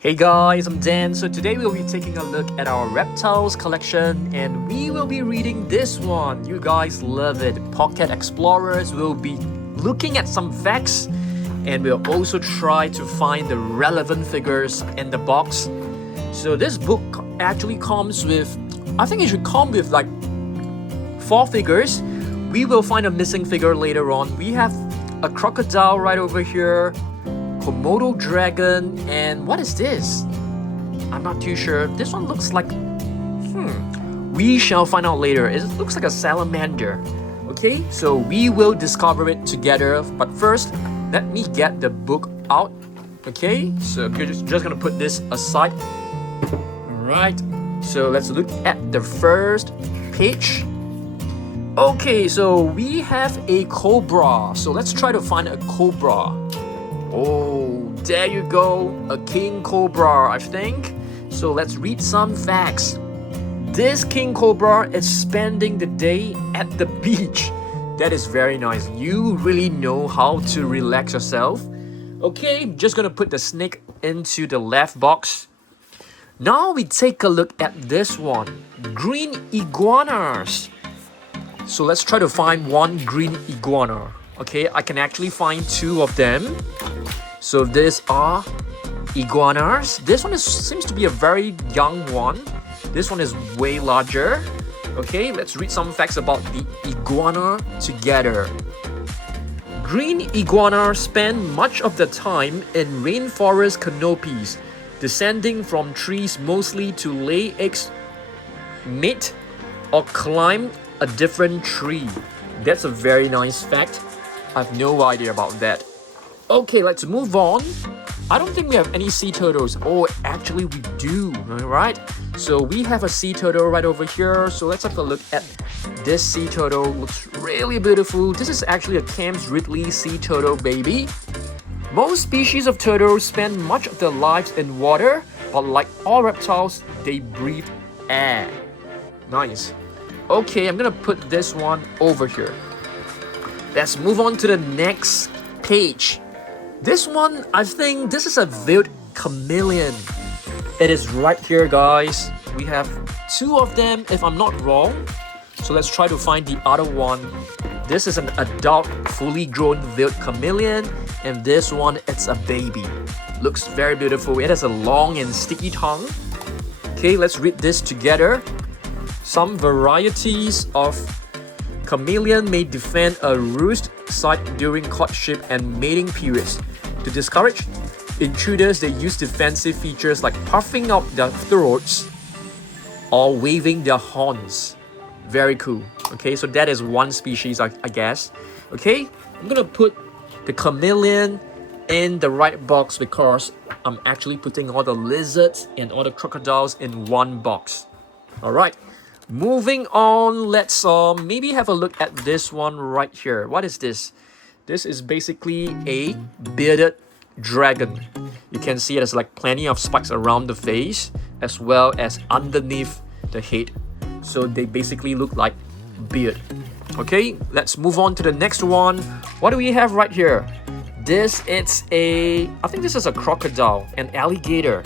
Hey guys, I'm Dan. So today we'll be taking a look at our reptiles collection and we will be reading this one. You guys love it. Pocket Explorers will be looking at some facts and we'll also try to find the relevant figures in the box. So this book actually comes with, I think it should come with like 4 figures. We will find a missing figure later on. We have a crocodile right over here, Komodo dragon, and what is this? I'm not too sure. This one looks like, we shall find out later. It looks like a salamander. Okay, so we will discover it together. But first, let me get the book out. Okay, so I'm just gonna put this aside. Right, so let's look at the first page. Okay, so we have a cobra. So let's try to find a cobra. Oh, there you go, a king cobra, I think. So let's read some facts. This king cobra is spending the day at the beach. That is very nice. You really know how to relax yourself. Okay, just gonna put the snake into the left box. Now we take a look at this one, green iguanas. So let's try to find one green iguana. Okay, I can actually find 2 of them. So these are iguanas. This one seems to be a very young one. This one is way larger. Okay, let's read some facts about the iguana together. Green iguanas spend much of the time in rainforest canopies, descending from trees mostly to lay eggs, mate, or climb a different tree. That's a very nice fact. I have no idea about that. Okay, let's move on. I don't think we have any sea turtles. Oh, actually we do, alright? So we have a sea turtle right over here. So let's have a look at this sea turtle. Looks really beautiful. This is actually a Cam's Ridley sea turtle baby. Most species of turtles spend much of their lives in water, but like all reptiles, they breathe air. Nice. Okay, I'm gonna put this one over here. Let's move on to the next page. This one, I think this is a veiled chameleon. It is right here, guys. We have 2 of them, if I'm not wrong. So let's try to find the other one. This is an adult, fully grown veiled chameleon, and this one, it's a baby. Looks very beautiful. It has a long and sticky tongue. Okay, let's read this together. Some varieties of chameleon may defend a roost site during courtship and mating periods. To discourage intruders, they use defensive features like puffing out their throats or waving their horns. Very cool. Okay, so that is one species, I guess. Okay, I'm gonna put the chameleon in the right box because I'm actually putting all the lizards and all the crocodiles in one box. Alright. Moving on, let's maybe have a look at this one right here. What is this? This is basically a bearded dragon. You can see there's like plenty of spikes around the face as well as underneath the head. So they basically look like beard. Okay, let's move on to the next one. What do we have right here? I think this is a crocodile, an alligator.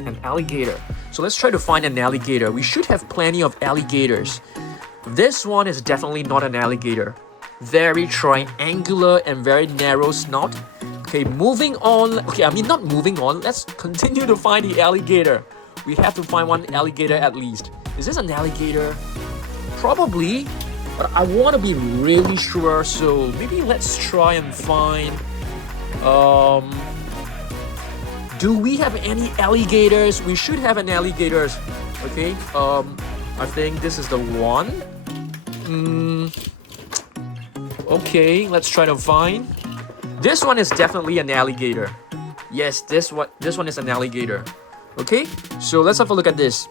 So let's try to find an alligator. We should have plenty of alligators. This one is definitely not an alligator. Very triangular and very narrow snout. Okay, moving on. Okay, not moving on. Let's continue to find the alligator. We have to find one alligator at least. Is this an alligator? Probably, but I want to be really sure. So maybe let's try and find... do we have any alligators? We should have an alligator. Okay, I think this is the one. Okay, let's try to find. This one is definitely an alligator. Yes, this one is an alligator. Okay, so let's have a look at this.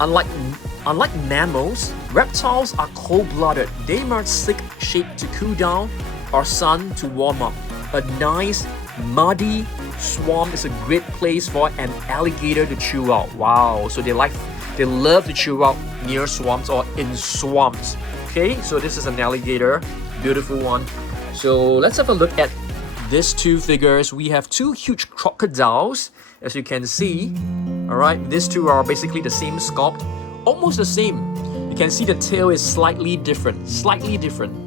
Unlike mammals, reptiles are cold-blooded. They must seek shade to cool down or sun to warm up. A nice muddy swamp is a great place for an alligator to chill out. Wow, so they love to chill out near swamps or in swamps. Okay, so this is an alligator, beautiful one. So let's have a look at these two figures. We have two huge crocodiles, as you can see. Alright, these two are basically the same sculpt, almost the same. You can see the tail is slightly different.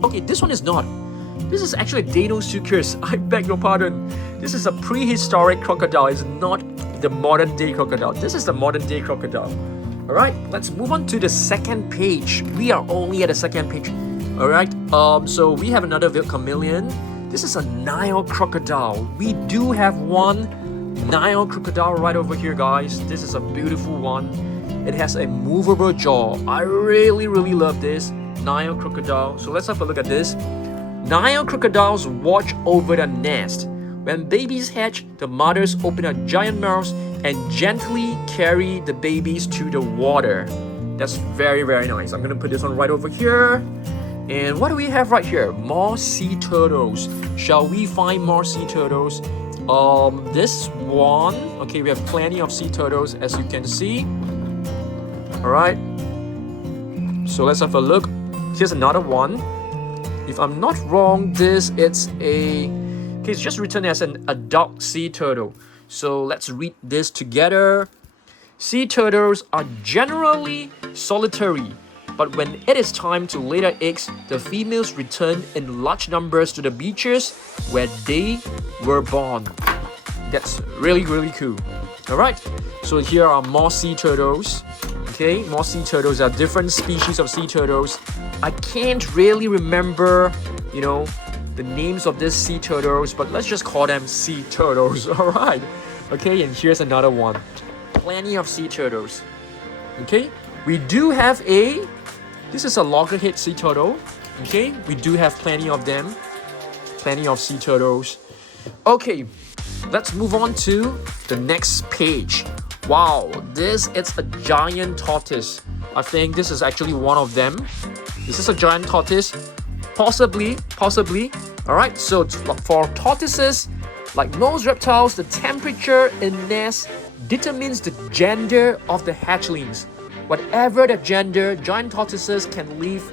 Okay, this one is not. This is actually a Deinosuchus. I beg your pardon. This is a prehistoric crocodile. It's not the modern day crocodile. This is the modern day crocodile. Alright, let's move on to the second page. We are only at the second page. Alright, so we have another veiled chameleon. This is a Nile crocodile. We do have one Nile crocodile right over here, guys. This is a beautiful one. It has a movable jaw. I really love this Nile crocodile. So let's have a look at this. Nile crocodiles watch over the nest. When babies hatch, the mothers open their giant mouths and gently carry the babies to the water. That's very nice. I'm gonna put this one right over here. And what do we have right here? More sea turtles. Shall we find more sea turtles? This one. Okay, we have plenty of sea turtles, as you can see. Alright. So let's have a look. Here's another one. If I'm not wrong, it's just written as an adult sea turtle. So let's read this together. Sea turtles are generally solitary, but when it is time to lay their eggs, the females return in large numbers to the beaches where they were born. That's really cool. Alright, so here are more sea turtles. Okay, more sea turtles are different species of sea turtles. I can't really remember, the names of these sea turtles, but let's just call them sea turtles. Alright, okay, and here's another one. Plenty of sea turtles. Okay, we do have this is a loggerhead sea turtle. Okay, we do have plenty of them. Plenty of sea turtles. Okay, let's move on to the next page. Wow, this is a giant tortoise. I think this is actually one of them. Is this a giant tortoise? Possibly. Alright, so for tortoises, like most reptiles, the temperature in nests determines the gender of the hatchlings. Whatever the gender, giant tortoises can live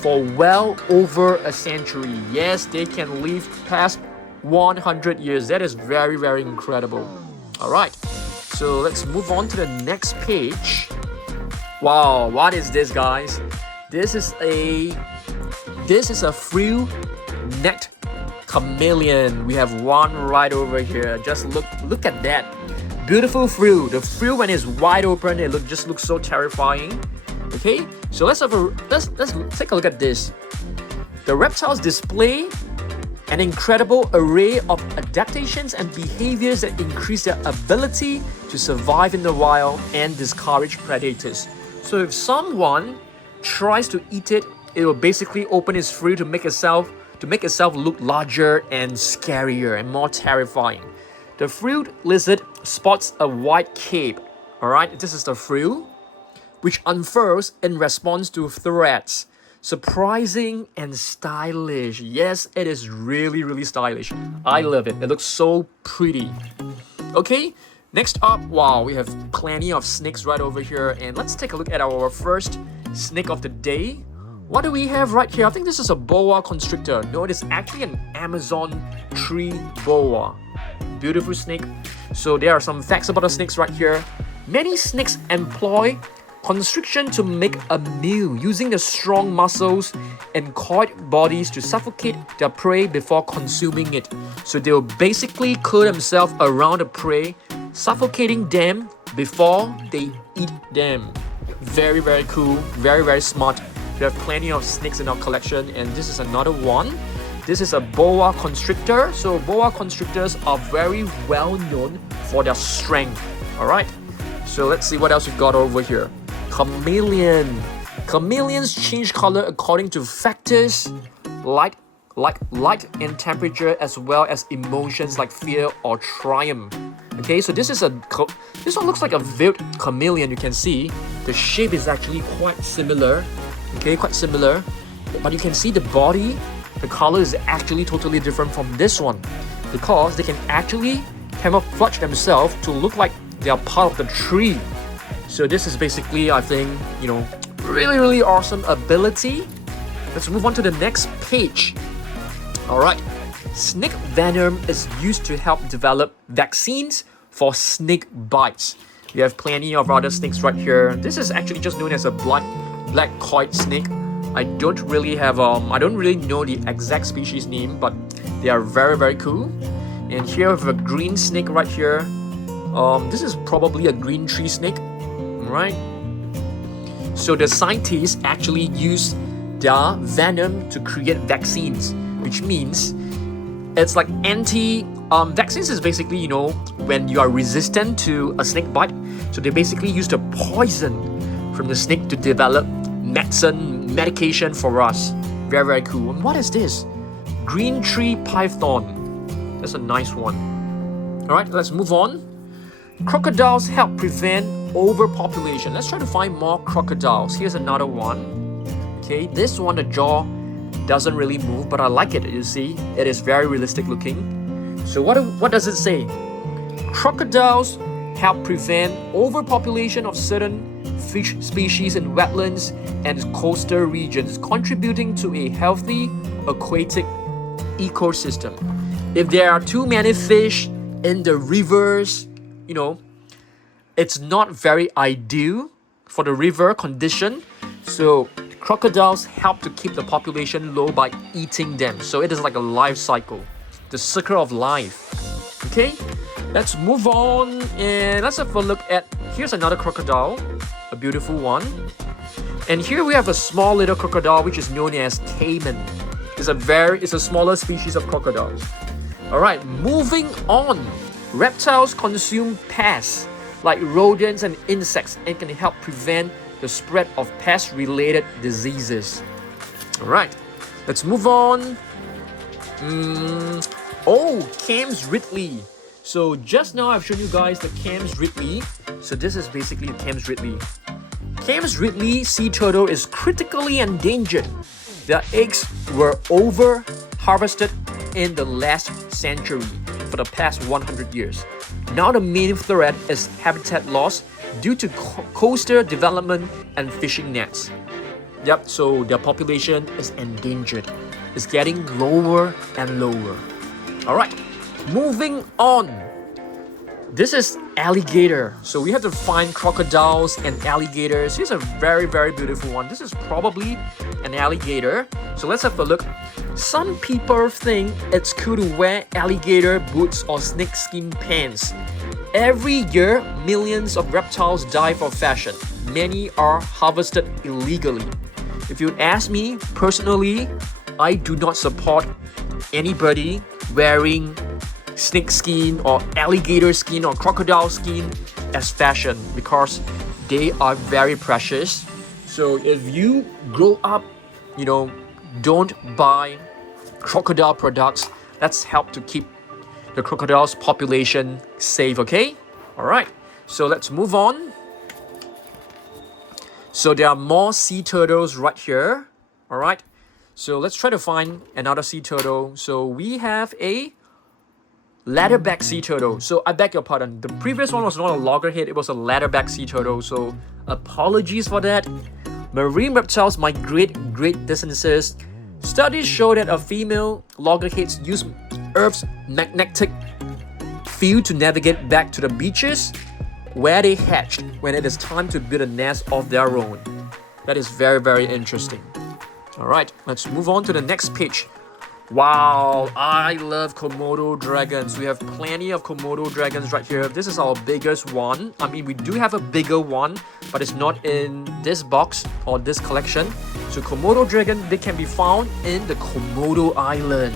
for well over a century. Yes, they can live past 100 years. That is very incredible. Alright, so let's move on to the next page. Wow, what is this, guys? This is a frill-necked chameleon. We have one right over here. Just look at that. Beautiful frill. The frill, when it's wide open, it just looks so terrifying. Okay, so let's take a look at this. The reptiles display an incredible array of adaptations and behaviors that increase their ability to survive in the wild and discourage predators. So if someone tries to eat it, it will basically open its frill to make itself look larger and scarier and more terrifying. The frilled lizard sports a white cape. Alright, this is the frill, which unfurls in response to threats. Surprising and stylish. Yes, it is really stylish. I love it. It looks so pretty. Okay, next up, wow, we have plenty of snakes right over here. And let's take a look at our first snake of the day. What do we have right here? I think this is a boa constrictor. No, it is actually an Amazon tree boa. Beautiful snake. So there are some facts about the snakes right here. Many snakes employ constriction to make a meal, using the strong muscles and coiled bodies to suffocate their prey before consuming it. So they will basically curl themselves around the prey, suffocating them before they eat them. Very cool, very smart. We have plenty of snakes in our collection, and this is another one. This is a boa constrictor. So boa constrictors are very well known for their strength. Alright, so let's see what else we've got over here. Chameleon. Chameleons change color according to factors like light and temperature, as well as emotions like fear or triumph. Okay, so this one looks like a veiled chameleon. You can see the shape is actually quite similar. Okay, quite similar, but you can see the body, the color is actually totally different from this one, because they can actually camouflage themselves to look like they are part of the tree. So this is basically, I think, really awesome ability. Let's move on to the next page. Alright, snake venom is used to help develop vaccines for snake bites. We have plenty of other snakes right here. This is actually just known as a black kite snake. I don't really know the exact species name, but they are very, very cool. And here we have a green snake right here. This is probably a green tree snake, right? So the scientists actually use their venom to create vaccines, which means it's like vaccines is basically, you know, when you are resistant to a snake bite. So they basically use the poison from the snake to develop medication for us. Very, very cool. And what is this? Green tree python. That's a nice one. Alright, let's move on. Crocodiles help prevent overpopulation. Let's try to find more crocodiles. Here's another one. Okay, this one, the jaw doesn't really move, but I like it. You see, it is very realistic looking. So what does it say? Crocodiles help prevent overpopulation of certain fish species in wetlands and coastal regions, contributing to a healthy aquatic ecosystem. If there are too many fish in the rivers, you know, it's not very ideal for the river condition. So crocodiles help to keep the population low by eating them. So it is like a life cycle, the circle of life. Okay, let's move on and let's have a look at, here's another crocodile, a beautiful one. And here we have a small little crocodile which is known as caiman. It's a smaller species of crocodiles. Alright, moving on. Reptiles consume pests like rodents and insects and can help prevent the spread of pest-related diseases. Alright, let's move on. Cam's Ridley. So just now I've shown you guys the Cam's Ridley. So this is basically the Cam's Ridley. Cam's Ridley sea turtle is critically endangered. Their eggs were over-harvested in the last century for the past 100 years. Now the main threat is habitat loss due to coastal development and fishing nets. Yep, so their population is endangered. It's getting lower and lower. Alright, moving on. This is alligator. So we have to find crocodiles and alligators. Here's a very, very beautiful one. This is probably an alligator. So let's have a look. Some people think it's cool to wear alligator boots or snakeskin pants. Every year, millions of reptiles die for fashion. Many are harvested illegally. If you ask me personally, I do not support anybody wearing snake skin or alligator skin or crocodile skin as fashion because they are very precious. So if you grow up, you know, don't buy crocodile products. Let's help to keep the crocodiles population safe, okay? Alright, so let's move on. So there are more sea turtles right here. Alright, so let's try to find another sea turtle. So we have a leatherback sea turtle. So I beg your pardon, the previous one was not a loggerhead, it was a leatherback sea turtle. So apologies for that. Marine reptiles migrate great distances. Studies show that a female loggerheads use Earth's magnetic field to navigate back to the beaches where they hatched when it is time to build a nest of their own. That is very, very interesting. Alright, let's move on to the next page. Wow, I love Komodo dragons. We have plenty of Komodo dragons right here. This is our biggest one. I mean, we do have a bigger one, but it's not in this box or this collection. So Komodo dragon, they can be found in the Komodo Island.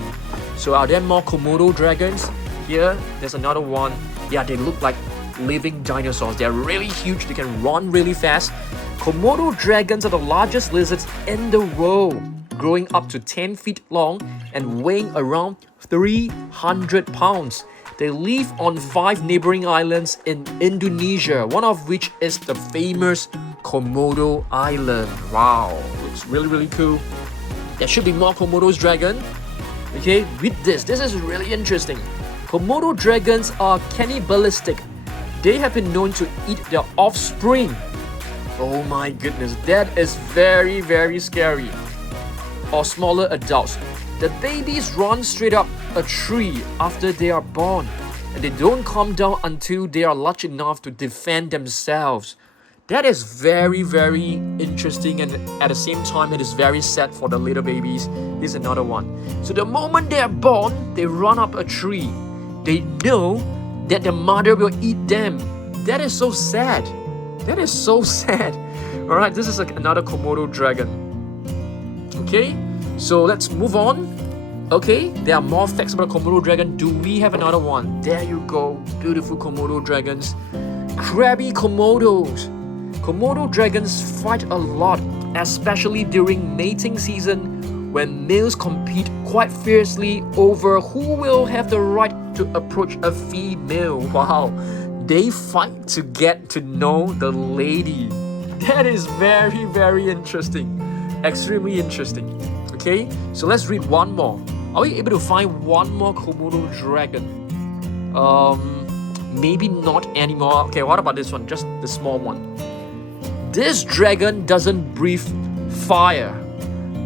So are there more Komodo dragons? Here, there's another one. Yeah, they look like living dinosaurs. They're really huge. They can run really fast. Komodo dragons are the largest lizards in the world, growing up to 10 feet long and weighing around 300 pounds. They live on 5 neighboring islands in Indonesia, one of which is the famous Komodo Island. Wow, looks really, really cool. There should be more Komodo's dragon. Okay, with this is really interesting. Komodo dragons are cannibalistic. They have been known to eat their offspring. Oh my goodness, that is very, very scary. Or smaller adults. The babies run straight up a tree after they are born, and they don't calm down until they are large enough to defend themselves. That is very, very interesting, and at the same time, it is very sad for the little babies. This is another one. So the moment they are born, they run up a tree. They know that the mother will eat them. That is so sad. That is so sad. Alright, this is another Komodo dragon. Okay, so let's move on. Okay, there are more facts about Komodo dragon. Do we have another one? There you go. Beautiful Komodo dragons. Crabby Komodos. Komodo dragons fight a lot, especially during mating season when males compete quite fiercely over who will have the right to approach a female. Wow, they fight to get to know the lady. That is very, very interesting. Extremely interesting. Okay, so let's read one more. Are we able to find one more Komodo dragon? Maybe not anymore. Okay, what about this one? Just the small one. This dragon doesn't breathe fire,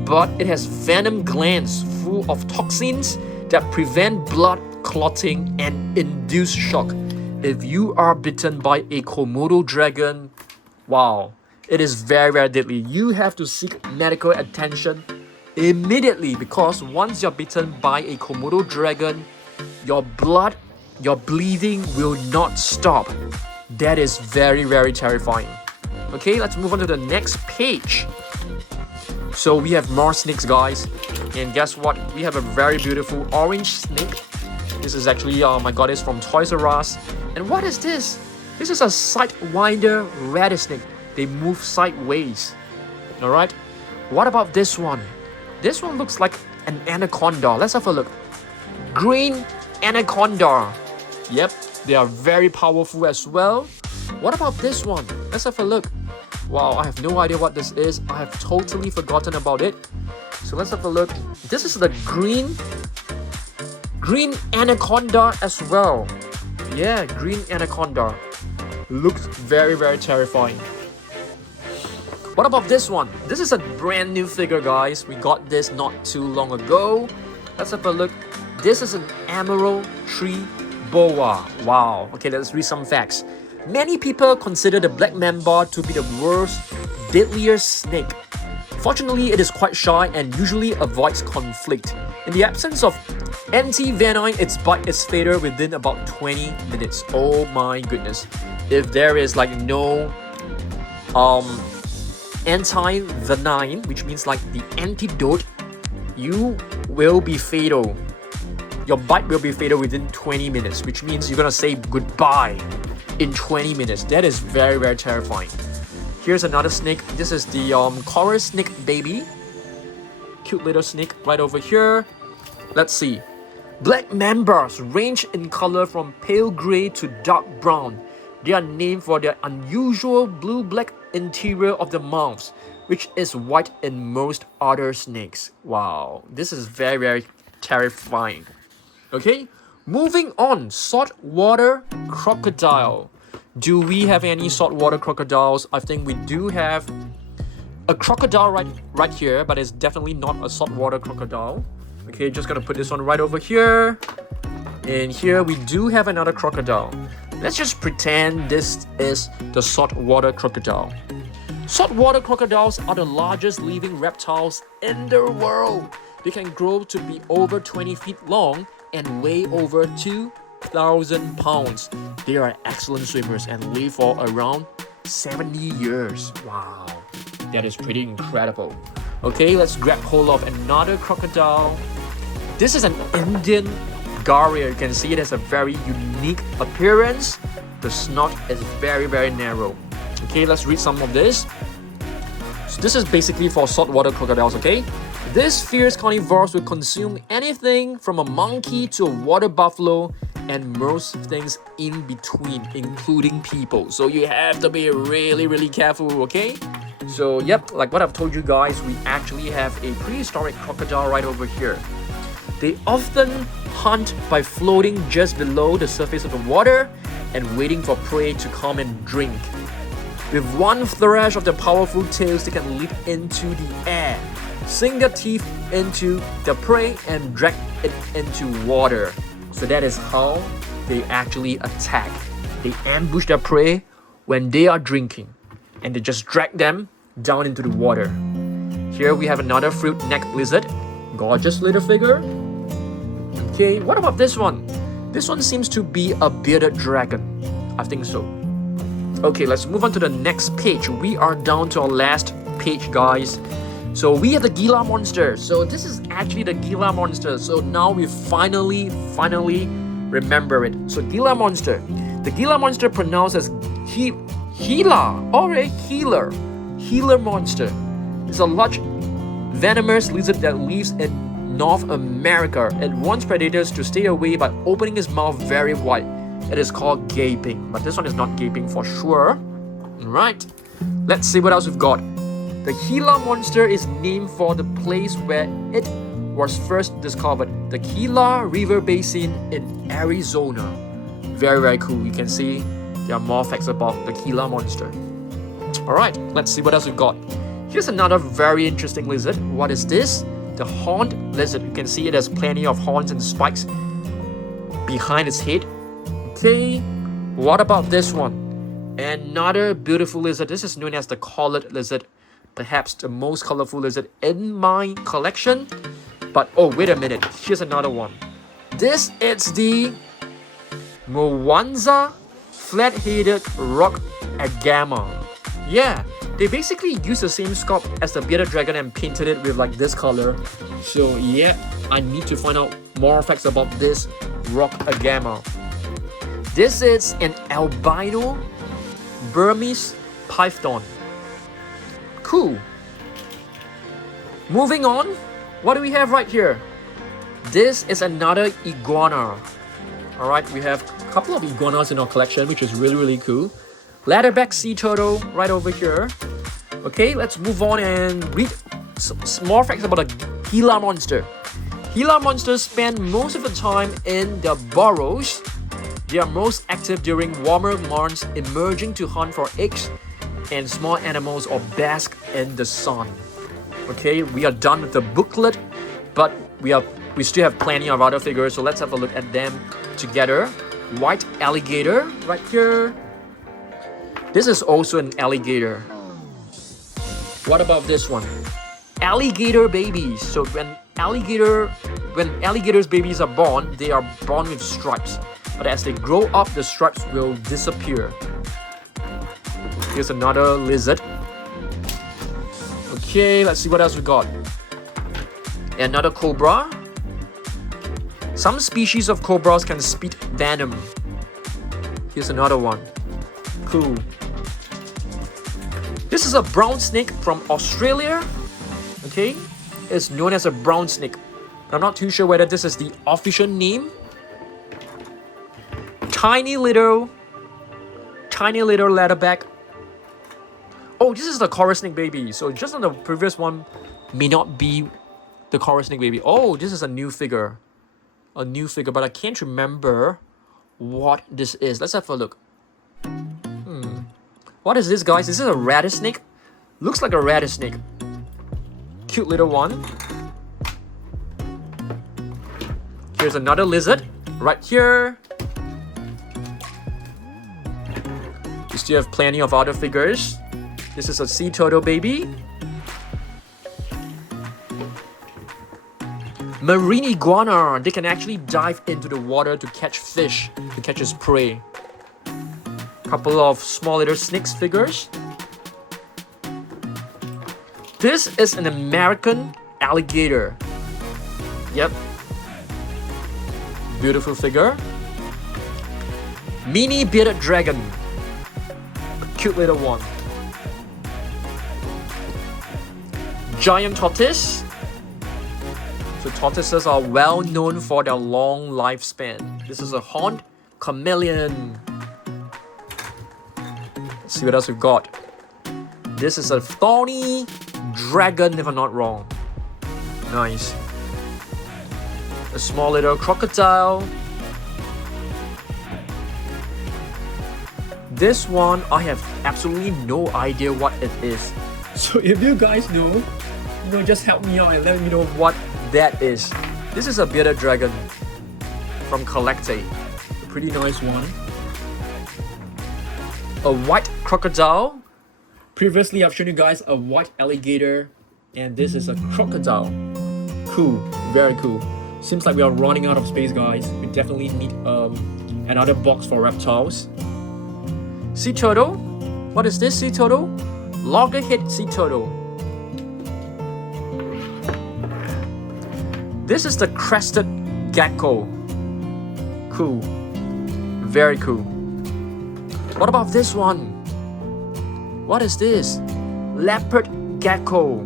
but it has venom glands full of toxins that prevent blood clotting and induce shock. If you are bitten by a Komodo dragon, wow, it is very, very deadly. You have to seek medical attention immediately, because once you're bitten by a Komodo dragon, your bleeding will not stop. That is very, very terrifying. Okay, let's move on to the next page. So we have more snakes, guys. And guess what? We have a very beautiful orange snake. This is actually, oh my god, it's from Toys R Us. And what is this? This is a sidewinder rattlesnake. They move sideways. Alright. What about this one? This one looks like an anaconda. Let's have a look. Green anaconda. Yep, they are very powerful as well. What about this one? Let's have a look. Wow, I have no idea what this is. I have totally forgotten about it. So let's have a look. This is the green anaconda as well. Yeah, green anaconda. Looks very, very terrifying. What about this one? This is a brand new figure, guys. We got this not too long ago. Let's have a look. This is an emerald tree boa. Wow. Okay, let's read some facts. Many people consider the black mamba to be the world's deadliest snake. Fortunately, it is quite shy and usually avoids conflict. In the absence of anti-venom, its bite is fatal within about 20 minutes. Oh my goodness. If there is like no anti-venom, which means like the antidote, you will be fatal. Your bite will be fatal within 20 minutes, which means you're gonna say goodbye in 20 minutes. That is very, very terrifying. Here's another snake. This is the coral snake baby. Cute little snake right over here. Let's see. Black mambas range in color from pale gray to dark brown. They are named for their unusual blue-black interior of the mouths, which is white in most other snakes. Wow, this is very, very terrifying. Okay, moving on. Saltwater crocodile. Do we have any saltwater crocodiles? I think we do have a crocodile right here, but it's definitely not a saltwater crocodile. Okay, just gonna put this one right over here. And here we do have another crocodile. Let's just pretend this is the saltwater crocodile. Saltwater crocodiles are the largest living reptiles in the world. They can grow to be over 20 feet long and weigh over 2,000 pounds. They are excellent swimmers and live for around 70 years. Wow, that is pretty incredible. Okay, let's grab hold of another crocodile. This is an Indian gharial. You can see it has a very unique appearance. The snout is very, very narrow. Okay, let's read some of this. So this is basically for saltwater crocodiles, okay? These fierce carnivores will consume anything from a monkey to a water buffalo and most things in between, including people. So you have to be really, really careful, okay? So yep, like what I've told you guys, we actually have a prehistoric crocodile right over here. They often hunt by floating just below the surface of the water and waiting for prey to come and drink. With one thrash of their powerful tails, they can leap into the air. sink their teeth into the prey and drag it into water. So that is how they actually attack. They ambush their prey when they are drinking, and they just drag them down into the water. Here we have another fruit-necked lizard. Gorgeous little figure. Okay, what about this one? This one seems to be a bearded dragon. I think so. Okay, let's move on to the next page. We are down to our last page, guys. So we have the Gila monster. So this is actually the Gila monster. So now we finally remember it. So Gila monster. The Gila monster pronounced as Gila, or a healer. Healer monster. It's a large venomous lizard that lives in North America. It wants predators to stay away by opening its mouth very wide. It is called gaping, but this one is not gaping for sure. Alright, let's see what else we've got. The Gila monster is named for the place where it was first discovered, the Gila River Basin in Arizona. Very cool. You can see there are more facts about the Gila monster. Alright, let's see what else we've got. Here's another very interesting lizard. What is this? The horned lizard. You can see it has plenty of horns and spikes behind its head. Okay, what about this one? Another beautiful lizard. This is known as the collared lizard. Perhaps the most colorful lizard in my collection. But oh, wait a minute. Here's another one. This is the Mwanza flat-headed rock agama. Yeah, they basically used the same sculpt as the bearded dragon and painted it with like this color. So yeah, I need to find out more facts about this rock agama. This is an albino Burmese python. Cool. Moving on, what do we have right here? This is another iguana. Alright, we have a couple of iguanas in our collection, which is really cool. Leatherback sea turtle right over here. Okay, let's move on and read some more facts about the Gila monster. Gila monsters spend most of the time in their burrows. They are most active during warmer months, emerging to hunt for eggs and small animals or bask in the sun. Okay, we are done with the booklet, but we still have plenty of other figures, so let's have a look at them together. White alligator right here. This is also an alligator. What about this one? Alligator babies. So when alligators babies are born, they are born with stripes. But as they grow up, the stripes will disappear. Here's another lizard. Okay, let's see what else we got. Another cobra. Some species of cobras can spit venom. Here's another one. Cool. This is a brown snake from Australia. Okay, it's known as a brown snake. I'm not too sure whether this is the official name. Tiny little leatherback. Oh, this is the coral snake baby. So just on the previous one may not be the coral snake baby. Oh, this is a new figure. But I can't remember what this is. Let's have a look. What is this, guys? Is this a rattlesnake? Looks like a rattlesnake. Cute little one. Here's another lizard right here. We still have plenty of other figures. This is a sea turtle baby. Marine iguana. They can actually dive into the water to catch fish, to catch its prey. Couple of small little snakes figures. This is an American alligator. Yep. Beautiful figure. Mini bearded dragon. Cute little one. Giant tortoise. So tortoises are well known for their long lifespan. This is a horned chameleon. Let's see what else we've got. This is a thorny dragon, if I'm not wrong. Nice. A small little crocodile. This one, I have absolutely no idea what it is. So if you guys know know, just help me out and let me know what that is. This is a bearded dragon from CollectA. A pretty nice one. A white crocodile. Previously, I've shown you guys a white alligator, and this is a crocodile. Cool, very cool. Seems like we are running out of space, guys. We definitely need another box for reptiles. Sea turtle. What is this sea turtle? Loggerhead sea turtle. This is the crested gecko. Cool, very cool. What about this one? What is this? Leopard gecko.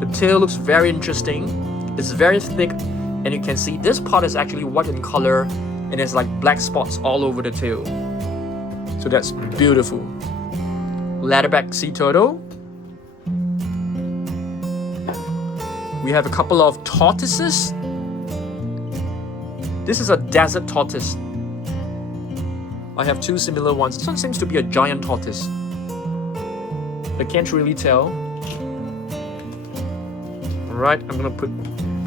The tail looks very interesting. It's very thick, and you can see this part is actually white in color, and there's like black spots all over the tail. So that's beautiful. Leatherback sea turtle. We have a couple of tortoises. This is a desert tortoise. I have two similar ones. This one seems to be a giant tortoise. I can't really tell. Alright, I'm gonna put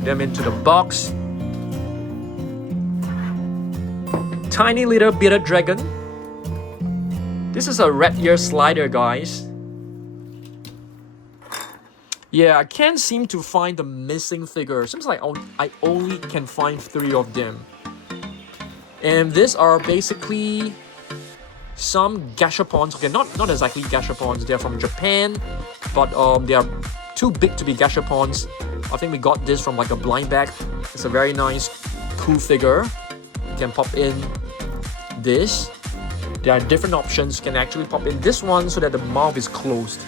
them into the box. Tiny little bearded dragon. This is a red ear slider, guys. Yeah, I can't seem to find the missing figure. Seems like I only can find 3 of them. And these are basically some gashapons. Okay, not exactly gashapons. They're from Japan, but they are too big to be gashapons. I think we got this from like a blind bag. It's a very nice, cool figure. You can pop in this. There are different options. You can actually pop in this one so that the mouth is closed.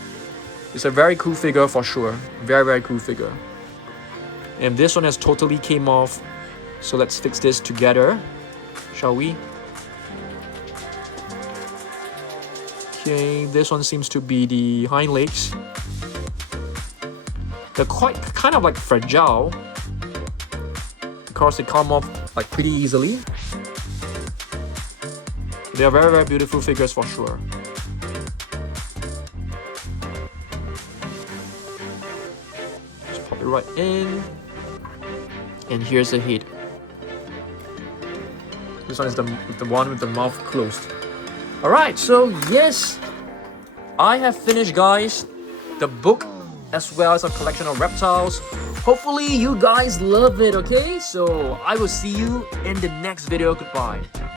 It's a very cool figure for sure. Very, very cool figure. And this one has totally came off. So let's fix this together. Shall we? Okay, this one seems to be the hind legs. They're kind of like fragile because they come off like pretty easily. They are very, very beautiful figures for sure. Just pop it right in. And here's the head. This one is the one with the mouth closed. Alright, so yes, I have finished, guys, the book as well as a collection of reptiles. Hopefully you guys love it, okay? So I will see you in the next video. Goodbye.